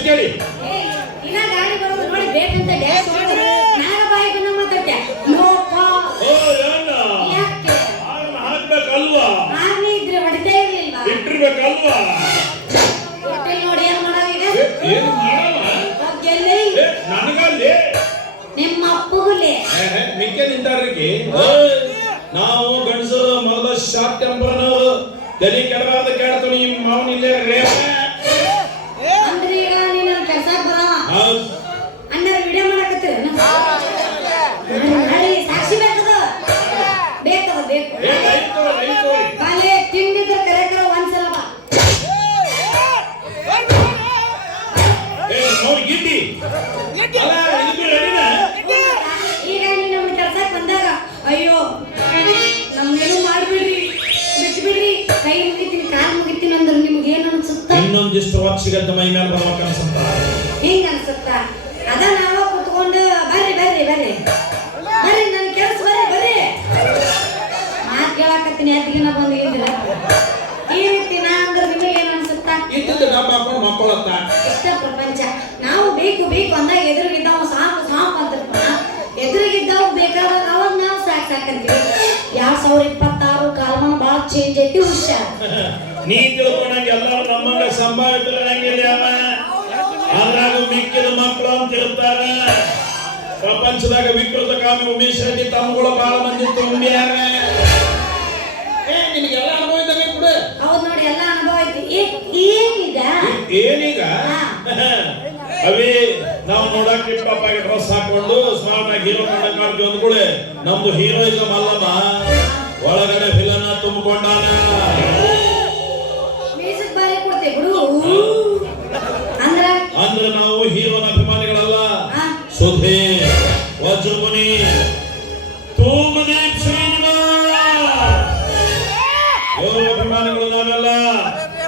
ಕೇಳಿ ಇನ್ನ ಗಾಡಿ ಬರೋದು ನೋಡಿ ಬೇಕಂತ ಡ್ಯಾಶ್ ಹೊಡೆದ್ರೆ ನಾಗ ಬಾಯಿ ಬಂದ ಮಾತಾಡ್ತೆ ನೋಪ ಓ ಏನ ಯಾಕೆ ಆರ್ನ ಹಾಕ್ಬೇಕಲ್ವಾ ಆರ್ನಿ ಇದ್ರೆ ಹೊಡಿತಾ ಇರ್ಲಿಲ್ವಾ ಇಟ್ಟಿರ್ಬೇಕಲ್ವಾ ಹೋಟೆಲ್ ನೋಡಿ ಏನ್ ಮಾಡಾವೀಗ ಏನು ಮಾಡವ ಹೋಗ್ಯಲ್ಲಿ ನನಗಲ್ಲಿ ನಿಮ್ಮ ಅಪ್ಪಗುಲೆ ಮಿಕ್ಕೆ ನಿಂತಾರ್ರಿಗೆ ನಾವು ಗಂಡಸರು ಮೊದಲ ಶಾರ್ಟ್ ಟೆಂಪರ್ನವರು ತಲೆ ಕೆಡಬಾರ್ದ ಕೇಳ್ತು ನಿಮ್ಮ ಮಾವನ ಇಲ್ಲೇ ಅಂದ್ರೆ ಈಗ ನೀನು ಕೆಲಸಕ್ಕೆ ಬರವ ಅಣ್ಣರ ವಿಡಿಯೋ ಮಾಡಕತ್ತೀರ ನಡಿ ಸಾಕ್ಷಿ ಬೇಕದು ಬೇಕು ಕಾಲೇ ತಿಂಡಿದ್ರ ಕರೆಕರ ಒಂದ್ಸಲ ಬಾ ಗಿಡ್ಡಿ ಈಗ ನೀ ನಮ್ಮ ಕೆಲಸಕ್ಕೆ ಬಂದಾಗ ಅಯ್ಯೋ ನಮ್ಗೇನು ಮಾಡ್ಬಿಡ್ರಿ ಬಿಟ್ಬಿಡ್ರಿ ಕೈ ಮುಗಿತೀನಿ ಕಾಲು ಮುಗಿತೀನಿ ಅಂದ್ರೆ ನಿಮ್ಗೆ ಏನು ಅನ್ಸುತ್ತ ಇನ್ನೊಂದಿಷ್ಟು ವರ್ಷಗದ್ದ ಮೈ ಮೇಲೆ ಬರ್ಬೇಕು ಅನ್ಸುತ್ತ ಹೆಂಗ ಅನ್ಸುತ್ತ ಅದ ನಾವ ಕುತ್ಕೊಂಡು ಬರ್ರಿ ನನ್ ಕೆಲಸ ಬರ್ರಿ ಮಾತ್ ಕೇಳಾಕತ್ತೀನಿ ಅದ್ಗಿನ ಬಂದಿಲ್ಲ ಈ ರೀತಿ ನಾ ಅಂದ್ರೆ ನಿಮಗೆ ಏನು ಅನ್ಸುತ್ತ ಇದ್ದಿದ್ದು ಡಬ್ಬ ಹಾಕೊಂಡು ಮಕ್ಕಳತ್ತ ಇಷ್ಟ ಪ್ರಪಂಚ ನಾವು ಬೇಕು ಅಂದಾಗ ಎದುರಿಗಿದ್ದಾವ ಸಾಕು ಅಂತಿರ್ತಾನ ಎದುರಿಗಿದ್ದಾವ ಬೇಕಾದಾಗ ಅವಾಗ ನಾವು ಸಾಕಂತೀವಿ 2026 ಕಾಲಮಾನ ಬಾಳ ಚೇಂಜ್ ಐತಿ ಹುಷಾರ್ ನೀ ತಿಳ್ಕೊಂಡಂಗೆ ಎಲ್ಲರೂ ನಮ್ಮಂಗ ಸಂಭಾವಿತರಂಗಿಲ್ಲ ಅದ್ರಾಗ ಮಿಕ್ಕಿದ ಮಕ್ಕಳು ಅಂತ ಇರ್ತಾರ ಪ್ರಪಂಚದಾಗ ವಿಕೃತ ಕಾಮಿ ಉಮೇಶ್ ರೆಡ್ಡಿ ತಮ್ಮಗಳು ಬಹಳ ಮಂದಿ ತುಂಬ್ಯಾರ ನಿನಗೆಲ್ಲ ಅನುಭವ ಇದ್ದಾಗ ಕೂಡ ಹೌದ್ ನೋಡಿ ಎಲ್ಲ ಅನುಭವ ಐತಿ ಏನೀಗ ಅವೇ ನಾವು ನೋಡಕ್ ಟಿಪ್ ಟಾಪ್ ಆಗಿ ಡ್ರೆಸ್ ಹಾಕೊಂಡು ಸ್ಮಾರ್ಟ್ ಆಗಿ ಹೀರೋ ಕಂಡಂಗ್ ಕಾಣ್ತೀವಿ ಅಂದ್ಕೂಳೆ ನಮ್ದು ಹೀರೋಯಿಸಮ್ ಅಲ್ಲಮ್ಮ ಒಳಗಡೆ ಫಿಲನ್ ತುಂಬಿಕೊಂಡಾನ ಮ್ಯೂಸಿಕ್ ಬಾರಿ ಕೊಡ್ತೇವೆ ಬಿಡು ಅಂದ್ರೆ ನಾವು ಹೀರೋನ ಅಭಿಮಾನಿಗಳಲ್ಲ ಸುಧೇ ವಜ್ರಮುನಿ ತೂಮನೆ ಅಭಿಮಾನಿಗಳು ನಾವೆಲ್ಲ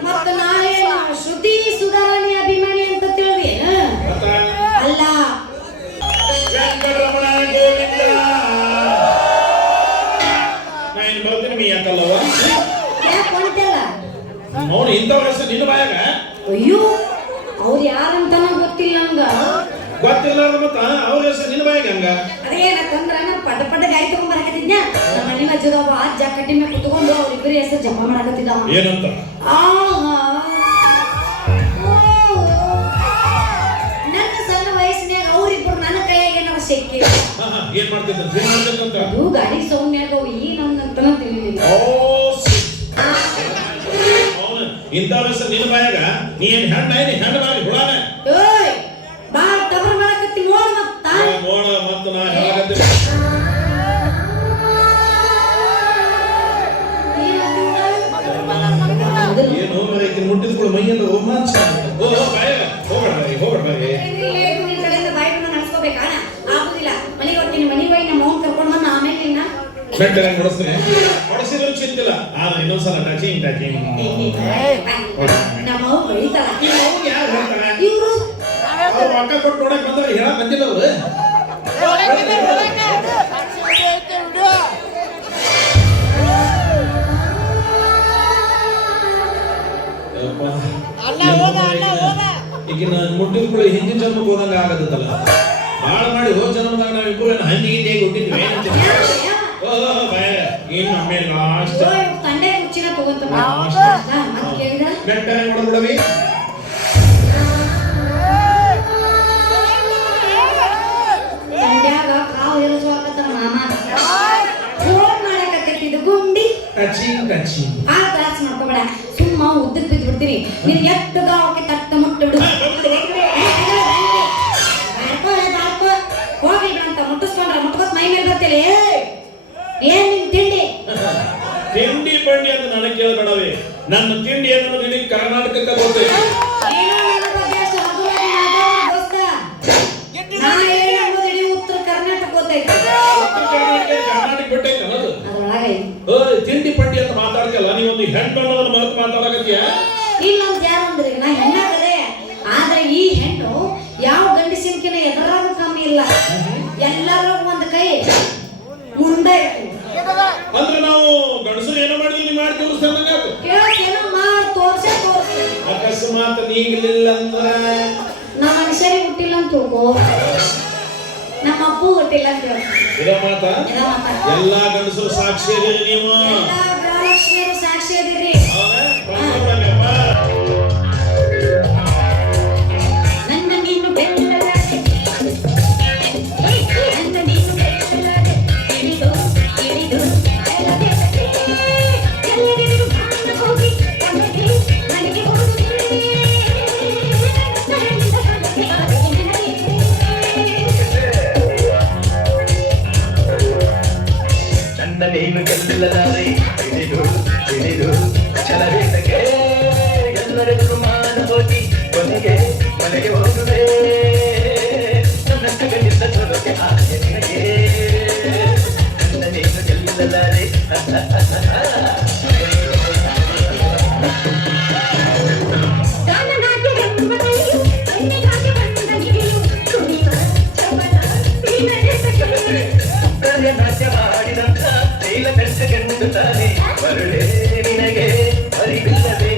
ಮತ್ತೆ ನಾವೇನು ಶ್ರುತಿ ಸುಧಾರಣೆ ಅಭಿಮಾನಿ ಅಂತ ತಿಳಿದಿ ಅಲ್ಲ ವೆಂಕಟರಮಣ ಗೋವಿಂದ ನಾನು ಬರ್ತೀನಿ ಮೀ ಯಾಕಲ್ಲವ ಯಾಕೆ ಹೊಂಟಲ್ಲ ಅವನು ಇಂಥವ್ರ ಹೆಸರು ನಿನ್ನ ಬಾಯಾಗ ಅಯ್ಯೋ ಅವ್ರು ಯಾರಂತನ ಗೊತ್ತಿಲ್ಲ ನಂಗ ಗೊತ್ತಿಲ್ಲಾರ್ದ ಮತ್ತ ಅವ್ರ ಹೆಸರು ನಿನ್ನ ಬಾಯಾಗ ಹಂಗ ಅದೇನಂದ್ರ ನಾ ಪಟ ಗಾಡಿ ತಗೊಂಡ್ ಬರಕತ್ತಿದ್ನ ನಮ್ಮ ಮನೆ ಮಜ್ಜದವ ಅಜ್ಜ ಕಟ್ಟಿ ಮೇಲೆ ಕುತ್ಕೊಂಡು ಅವ್ರಿಬ್ಬರು ಹೆಸರು ಜಪ ಮಾಡಕತ್ತಿದ್ದವ ಏನಂತ ನನ್ನ ಸಣ್ಣ ವಯಸ್ಸಿನಾಗ ಅವ್ರಿಬ್ರು ನನ್ನ ಕೈಯಾಗ ನಾವು ಸಿಕ್ಕಿ ಏನ್ ಮಾಡ್ತಿದ್ದಂತ ಅದು ಗಾಡಿ ಸೌಮ್ಯಾಗ ಏನಂತನ ತಿಳಿಲಿಲ್ಲ ಇಂಥವ್ರ ಹೆಸರು ನಿನ್ನ ಬಾಯಾಗ ನೀ ಏನ್ ಹೆಣ್ಣು ಮಾಡಿ ಹುಳಾನ ಬಾ ತಬರ್ ಮಾಡಕತ್ತಿ ನೋಡ ಮತ್ತ ನೋಡ ಮತ್ತ ನಾ ಹೇಳಕತ್ತೀನಿ ಏನು ಮರೈತಿ ಮುಟ್ಟಿದ್ಕೊಳ್ಳು ಮೈಯೆಲ್ಲ ರೋಮಾಂಚ ಹೋಗ್ಬೇಡ್ರಿ ನಿನ್ ಕಡೆಯಿಂದ ಬಾಯಿನ ನಡೆಸ್ಕೋಬೇಕಾ ಆಗುದಿಲ್ಲ ಮನೆಗೆ ಹೋಗ್ತೀನಿ ಮನೆಗೆ ಹೋಗಿ ನಮ್ಮ ಮೌನ್ ಕರ್ಕೊಂಡು ಬಂದು ಆಮೇಲೆ ನಿನ್ನ ಬೆಟ್ಟರ ಹೊಡಿಸ್ತೀನಿ ಹೊಡಿಸಿದ್ರು ಚಿಂತಿಲ್ಲ ಆದ್ರೆ ಇನ್ನೊಂದ್ಸಲ ಟಚಿಂಗ್ ನಮ್ಮ ಮೌ ಬೈತಾಳ ಯಾರು ಹೇಳ್ತಾರೆ ಇವ್ರು ಅಕ್ಕ ಕೊಟ್ಟು ನೋಡಕ್ ಬಂದ್ರೆ ಹೇಳಕ್ ಬಂದಿಲ್ಲ ಅವ್ರು ಈಗ ಮುಟ್ಟಿನ ಹಿಂದಿನ ಜನ್ಮಕ್ಕೆ ಹೋದಂಗ ಆಗತ್ತಲ್ಲ ಬಾಳ ಮಾಡಿ ಹೋದ ಜನ್ಮದಾಗ ನಾವಿಬ್ರು ಹಂದಿಗೆ ಹುಟ್ಟಿದ್ವಿ ಇನ್ನು ಆಮೇಲೆ ಲಾಸ್ಟ್ ತಂಡೆ ಕುಚ್ಚಿನ ತಗೊಂತ ಬೆಟ್ಟ ನೋಡ್ಬಿಡವಿ ತಂಡ್ಯಾಗ ಕಾವು ಇರಿಸುವಾಗತ್ತ ಮಾಮ ಫೋನ್ ಮಾಡಕತ್ತಿದ್ದು ಗುಂಡಿ ಟಚಿಂಗ್ ಆ ತ್ರಾಸ ಮಾಡ್ಕೋಬೇಡ ಸುಮ್ಮ ಉದ್ದಕ್ಕೆ ಬಿದ್ದು ಬಿಡ್ತೀನಿ ನೀನ್ ಎಟ್ಟು ಗಾವಕ್ಕೆ ತಟ್ಟ ಮುಟ್ಟು ಬಿಡು ಹೋಗಿ ಅಂತ ಮುಟ್ಟಿಸ್ಕೊಂಡ್ರ ಮುಟ್ಕೋತ್ ಮೈ ಮೇಲೆ ಬರ್ತೀರಿ ಏನ್ ನಿನ್ ತಿಂಡಿ ಬಂಡಿ ಅಂತ ನನಗೆ ಕೇಳಬೇಡವೇ ನನ್ನ ತಿಂಡಿ ಏನೋ ಇಡೀ ಕರ್ನಾಟಕಕ್ಕೆ ಗೊತ್ತಿದೆ ಉತ್ತರ ಕರ್ನಾಟಕ ಗೊತ್ತೈತೆ ಕರ್ನಾಟಕ ಬಿಟ್ಟೈತೆ ತಿಂಡಿ ಪಂಡಿ ಅಂತ ಮಾತಾಡ್ತಿಯಲ್ಲ ನೀವೊಂದು ಹೆಣ್ಣು ಅನ್ನೋದನ್ನ ಮರೆತು ಮಾತಾಡಕತ್ತೀಯ ಇಲ್ಲೊಂದು ಯಾರು ಅಂದ್ರೆ ನಾ ಹೆಣ್ಣಾಗದೆ ಆದ್ರೆ ಈ ಹೆಣ್ಣು ಯಾವ ಗಂಡಸಿನಕಿನ ಎದರಾಗೂ ಕಮ್ಮಿ ಇಲ್ಲ ಎಲ್ಲರೂ ಒಂದು ಕೈ ಮುಂದೆ ಅಂದ್ರೆ ನಾವು ಗಂಡಸರು ಏನೋ ಮಾಡಿದ್ವಿ ನೀವು ಮಾಡಿ ತೋರಿಸ್ತಾನ ಕೇಳಕ್ ಏನೋ ಮಾಡಿ ತೋರ್ಸೇ ಅಕಸ್ಮಾತ್ ನೀಗಿಲಿಲ್ಲ ಅಂದ್ರೆ ಮನುಷ್ಯರಿಗೆ ಹುಟ್ಟಿಲ್ಲ ಅಂತ ತಿಳ್ಕೊ, ನಮ್ಮ ಅಪ್ಪು ಹುಟ್ಟಿಲ್ಲ ಅಂತ ತಿಳ್ಕೊ. ಇದೇ ಮಾತಾ ಎಲ್ಲಾ ಗಂಡಸರು ಸಾಕ್ಷಿ ಅದೀರಿ ನೀವು, ಎಲ್ಲಾ ಗೃಹಲಕ್ಷ್ಮಿಯರು ಸಾಕ್ಷಿ ಅದೀರಿ. ನನ್ನ ನೀನು ಬೆಳ್ಳಲಾದೆ, ನನ್ನ ನೀನು ಬೆಳ್ಳಲಾದೆ, ಇಳಿದು ಇಳಿದು ಎಲ್ಲರಿಗೂ ಭಾನ ಹೋಗಿ ಮನೆಗೆ ಮನೆಗೆ ಹೋಗುತ್ತೇನೆ. ನನ್ನ ನೀನು ಗೆಲ್ಲಲಾರೆ ತಿಳಿದು ತಿಳಿದು ಛಲವೇತಕ್ಕೆ ಎಲ್ಲರಿಗೂ ಮಾನ ಹೋಗಿ ಕೊನೆಗೆ ಮನೆಗೆ ಹೋಗುವೆ. ನನ್ನಷ್ಟು ಗಂಡಿದ್ದ ಸೊಲಕ್ಕೆ ಆಸೆ ನಿನಗೆ ನನ್ನ ನೀನು ಗೆಲ್ಲಲಾರೆ. ನಾಟ್ಯ ಮಾಡಿದಂತ ತೈಲ ಕಟ್ಟಗೆಂದು ತಾನೆ ಮರುಳೆ ನಿನಗೆ ಅರಿವಿಲ್ಲದೆ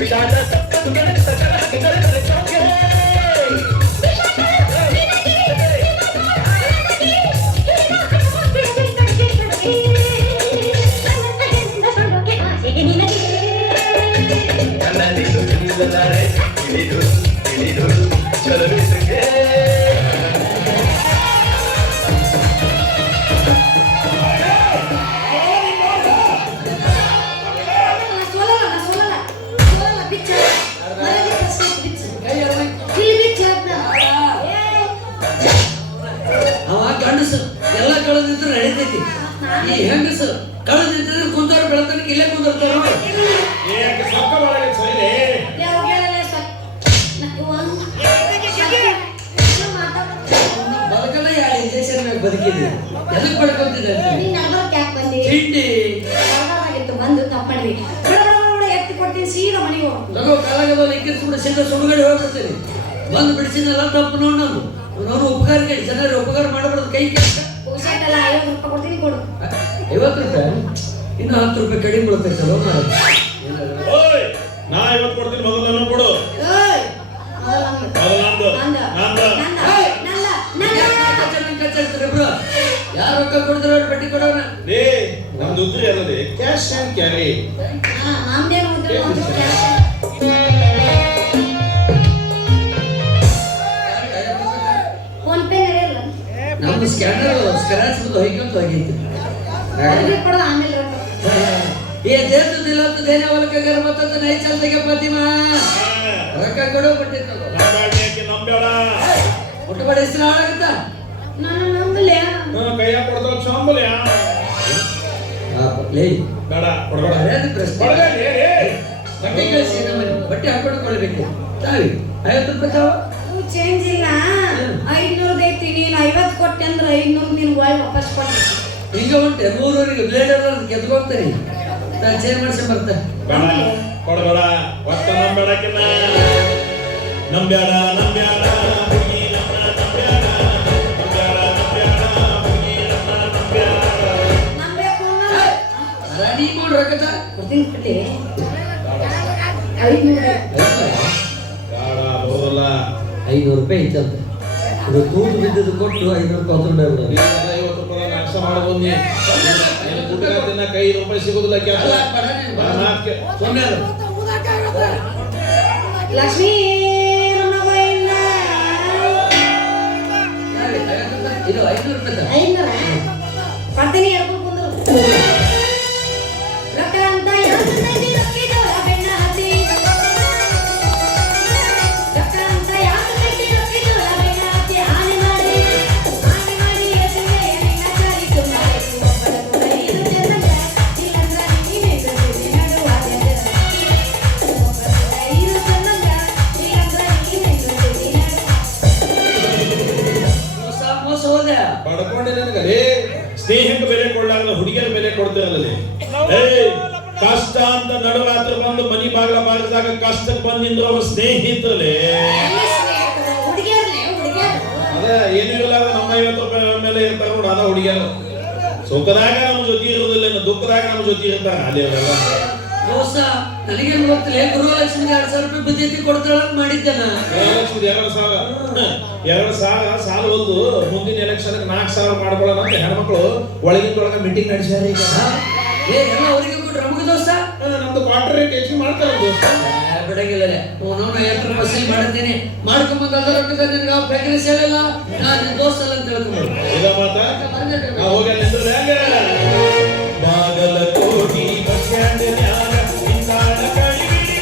ವಿಷಾದ ಸಕ್ಕದು ಗಣಕ ಕಳಕಳೆ ಚೌಕೆ ನನ್ನ ನೀನು ಗೆಲ್ಲಲಾರೆ ತಿಳಿದು ತಿಳಿದು ಚಲವೇತಕ್ಕೆ. ಅವ ಗಂಡಸು ಎಲ್ಲ ಕಳೆದಿದ್ರು ನಡೀತೈತಿ. ಈ ಹೆಂಗಸು ಕಳೆದಿದ್ರೆ ಕುಂದರ್ ಬೆಳತನಕ್ಕೆ ಇಲ್ಲೇ ಕುಂದರ್ತಾರ. ಬದುಕಲ್ಲ ಎರಡು ಇಂಜೆಕ್ಷನ್ ಮ್ಯಾಗ ಬದುಕಿದ್ವಿ. ಎದಕ್ ಬಡ್ಕೊಂತಿದ್ದೆ ತಿಂಡಿ ಬಂದು ತಪ್ಪಡ್ರಿ ಎತ್ತಿ ಕೊಡ್ತೀನಿ, ಸೀದಾ ಮನೆಗೆ ಹೋಗು. ತಗೋ ಕಾಲಾಗದ ಇಕ್ಕಿಸ್ಬಿಟ್ಟು ಸೀದಾ ಸುಡುಗಡೆ ಹೋಗ್ಬಿಡ್ತೀನಿ. ಬಂದು ಬಿಡಿಸಿದ್ನಲ್ಲ ತಪ್ಪು ನೋಡ್ ನಾನು ನಾನು ಉಪಕಾರ ಕೇಳಿ ಜನರು ಉಪಕಾರ ಮಾಡಬಾರ್ದು. ಕೈ ಕೆಲಸ ಪುಕ್ಸಟ್ಟೆಲ್ಲ 50 ರೂಪಾಯಿ ಕೊಡ್ತೀನಿ, ಕೊಡು. 50 ರೂಪಾಯಿ ಇನ್ನು 10 ರೂಪಾಯಿ ಕಡಿಮೆ ಬೀಳ್ತೈತಲ್ಲ ಮಾರ. ನಾ 50 ಕೊಡ್ತೀನಿ, ಮೊದಲು ನಾನು ಕೊಡು. ಏಯ್, ಮೊದಲು ನಂದು. ಯಾರು ರೊಕ್ಕ ಕೊಡ್ತಾರ ಬಡ್ಡಿ ಕೊಡೋಣ. ನಮ್ದು ಉದ್ರಿ ಅಲ್ಲದೆ ಕ್ಯಾಶ್ ಅಂಡ್ ಕ್ಯಾರಿ. ನಮ್ದೇನು ಉದ್ರಿ, ನಮ್ದು ಕ್ಯಾಶ್. ಫೋನ್ ಪೇ ನಡೆಯಲ್ಲ. ನಮ್ಮ ಸ್ಕ್ಯಾನರ್ ಸ್ಕ್ರಾಚ್ ಬಂದು ಹೊಯ್ಕೊಂತ ಹೋಗೈತಿ. ಅವ್ರಿಗೆ ಕೊಡೋದು ಆಮೇಲೆ ರೊಕ್ಕ. ಏ ದೇತು ದಿಲತ್ತು ದೇನೆ ಹೊಲಕ್ಕಾಗರ ಮತ್ತೊಂದು ನೈ ಚಂದಗೆ ಫಾತಿಮಾ ರೊಕ್ಕ ಕೊಡೋ ಬಟ್ಟಿತ್ತು. ನಂಬೇಡ ಮುಟ್ಟಬೇಡ, ಹೆಸರು ಹಾಳಾಗುತ್ತಾ. ನಾನು ನಂಬಲೆ ಕೈಯ ಕೊಡ್ತಾವ ಚಂಬಲ್ಯ ಬೇಡ ಕೊಡಬೇಡ. ಬಟ್ಟೆ ಕಳಿಸಿ ನಮ್ಮಲ್ಲಿ ಬಟ್ಟೆ ಹಾಕೊಂಡು ಕೊಡಬೇಕು. ತಾವಿ 50 ರೂಪಾಯಿ ತಾವ ಚೇಂಜ್ ಇಲ್ಲ. 500 ಐತಿ, ನೀನು 50 ಕೊಟ್ಟೆ ಅಂದ್ರೆ 500 ನಿನ್ಗೆ ಒಳ್ಳೆ ವಾಪಸ್ ಕೊಡ್ತೀನಿ. ಈಗ ಉಂಟೆ 3 ಬ್ಲೇಡರ್ ಗೆದ್ಕೊಳ್ತೀನಿ. ನಾನು ಚೇಂಜ್ ಮಾಡಿಸಿ ಬರ್ತೆ. ಬೇಡ ಕೊಡಬೇಡ, ಒಟ್ಟ ನಂಬೇಡಕ್ಕಿನ್ನ ನಂಬ್ಯಾಡ ನಂಬ್ಯಾಡ ಹುಡುಗಿ ನನ್ನ ನಂಬ್ಯಾಡ ನಂಬ್ಯಾಡ ನಂಬ್ಯಾಡ ಹುಡುಗಿ ನನ್ನ ನಂಬ್ಯಾಡ. ನಂಬೇಕು ರಾಣಿ ಮೂಡ್ ರೊಕ್ಕದ ಕೊಡ್ತೀನಿ, ಕೊಟ್ಟಿ 500. ಬೇಡ ಬರೋಲ್ಲ. 500 ರೂಪಾಯಿ ಐತಂತೆ. ಇದು ತೂತು ಬಿದ್ದದ್ದು ಕೊಟ್ಟು 500 ರೂಪಾಯಿ ಹೊತ್ತು ಬಿಡೋದು. 50 ರೂಪಾಯಿ ನಾಶ ಮಾಡಬಹುದು. ದುಡ್ಡು ದಿನಕ್ಕೆ 5 ರೂಪಾಯಿ ಸಿಗೋದಿಲ್ಲ. ಲಕ್ಷ್ಮೀ ಇದು 500 ರೂಪಾಯಿ 500 ಕೊಡ್ತೀನಿ, ಹೇಳ್ಕೊಂಡು ಕುಂದ್ರು. ರೊಕ್ಕ ಅಂತ ಯಾಕಂತೈತಿ ರೊಕ್ಕಿದವಳ ಬೆಣ್ಣ ಹತ್ತಿ, ರೊಕ್ಕ ಅಂತ ಯಾಕಂತೈತಿ ರೊಕ್ಕಿದವಳ ಬೆಣ್ಣ ಹತ್ತಿ. ಆನೆ ಮಾಡಿ ಎತ್ತಿಗೆ ಎಣ್ಣ ಚಾರಿ ತುಂಬಾಯಿತು ಒಬ್ಬಳ ಕೂಡ ಇದು ಚಂದಂಗ ಇಲ್ಲಂದ್ರ ನೀನೇ ಕೃಷಿ ನಡುವಾಗ ಒಬ್ಬಳ ಕೂಡ ಇದು ಚಂದಂಗ ಇಲ್ಲಂದ್ರ ನೀನೇ ಕೃಷಿ ಮೋಸ ಹೋದೆ. ಪಡ್ಕೊಂಡೆ ನನಗಲ್ಲಿ ಸ್ನೇಹಕ್ಕೆ ಬೆಲೆ ಕೊಡಲಾಗಲ್ಲ, ಹುಡುಗಿಯರ ಬೆಲೆ ಕೊಡ್ತಿರಲ್ಲ. ಕಷ್ಟ ಅಂತ ನಡುರಾತ್ರಿ ಬಂದು ಮನಿ ಬಾಗಿಲ ಬಾಗಿದಾಗ ಕಷ್ಟಕ್ಕೆ ಬಂದಿಂದ್ರು ಅವ್ರ ಸ್ನೇಹಿತರಲ್ಲೇ. ಅದೇ ಏನೂ ಇಲ್ಲ, ನಮ್ಮ 50 ರೂಪಾಯಿ ಮೇಲೆ ಇರ್ತಾರ ನೋಡು, ಅದ ಹುಡುಗಿಯರು. ಸುಖದಾಗ ನಮ್ಮ ಜೊತೆ ಇರೋದಿಲ್ಲ, ದುಃಖದಾಗ ನಮ್ಮ ಜೊತೆ ಇರ್ತಾರ. ಅಲ್ಲಿ ದೋಸ್ತ ನನಗೇನು ಗೊತ್ತಿಲ್ಲ ಗೃಹಲಕ್ಷ್ಮಿಗೆ 2,000 ರೂಪಾಯಿ ಬುದ್ಧಿ ಕೊಡ್ತಾಳ ಅಂತ ಮಾಡಿದ್ದೆ ನಾ. 2,000 ಸಾಲ ಒಂದು ಮುಂದಿನ ಎಲೆಕ್ಷನ್ 4,000 ಮಾಡ್ಕೊಳ್ಳೋಣ ಅಂತ ಹೆಣ್ಮಕ್ಳು ಒಳಗಿಂದೊಳಗ ಮೀಟಿಂಗ್ ನಡೆಸ್ಯಾರ ಈಗ. ಎಲ್ಲ ಅವರಿಗೆ ಕೊಟ್ರೆ ನಮಗೆ ದೋಸ್ತ ನಮ್ದು ಕ್ವಾರ್ಟರ್ ರೇಟ್ ಹೆಚ್ಚಿಗೆ ಮಾಡ್ತಾರೆ ದೋಸ್ತ. ಬಿಡಂಗಿಲ್ಲ ನಾನು 50 ರೂಪಾಯಿ ವಸೂಲಿ ಮಾಡಿದ್ದೇನೆ ಮಾಡ್ಕೊಂಬಂದು ಅದರ ರೊಕ್ಕದ ನಿನ್ಗೆ ಯಾವ ಪ್ಯಾಕೇಜ್ ಹೇಳಿಲ್ಲ ನಾನು ನಿನ್ನ ದೋಸ್ತ ಅಲ್ಲ ಅಂತ ಹೇಳ್ಕೊಂಡು ಇದ ಮಾತ ಹೋಗಿ ನಿಂದ್ರೆ ಹೆಂಗ ಬಾಗಲಕೋಟಿ ಬಸ್ ಸ್ಟ್ಯಾಂಡ್ ನ್ಯಾಗ ನಿಂತಾಳ ಕಳಿಬಿಡಿ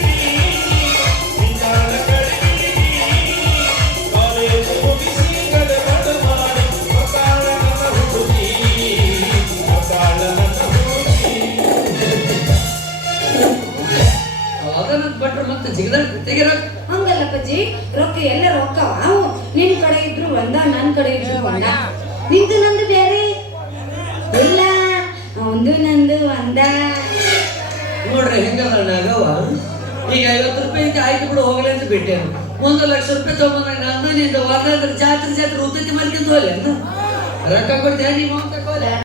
ಕಾಲೇಜ್ ಮುಗಿಸಿ ಕಡೆ ಬಡ ಮಾಡಿ ಮಕ್ಕಳ ನನ್ನ ಹುಡುಗಿ ಮಕ್ಕಳ ನನ್ನ ಹುಡುಗಿ ಅದನ್ನ ಬಿಟ್ರೆ ಮತ್ತೆ ಜಿಗದ ತೆಗಿರ ಹಂಗಲ್ಲ ಪಜ್ಜಿ, ರೊಕ್ಕ ಎಲ್ಲ ರೊಕ್ಕ ಅವು ನಿನ್ ಕಡೆ ಇದ್ರು ಒಂದ, ನನ್ ಕಡೆ ಇದ್ರು ಒಂದ. ನಿಂದು ನಂದು ಬೇರೆ ಇಲ್ಲ, ಒಂದು ನಂದು ಒಂದ. ನೋಡ್ರಿ ಹೆಂಗವ ಈಗ 50 ರೂಪಾಯಿ ಆಯ್ತು ಬಿಡು ಹೋಗಲಿ ಅಂತ ಬಿಟ್ಟೆ. 1,00,000 ರೂಪಾಯಿ ತಗೊಂಡ್ರೆ ನಾನು ನಿಂದ ವಾರ ಜಾತ್ರೆ ಉತ್ತತ್ತಿ ಮಾಡ್ಕೊಂಡು ಹೋಗ್ಲಿ ಅಂತ ರೊಕ್ಕ ಕೊಡ್ತೇನೆ ನಿಮ್ಮ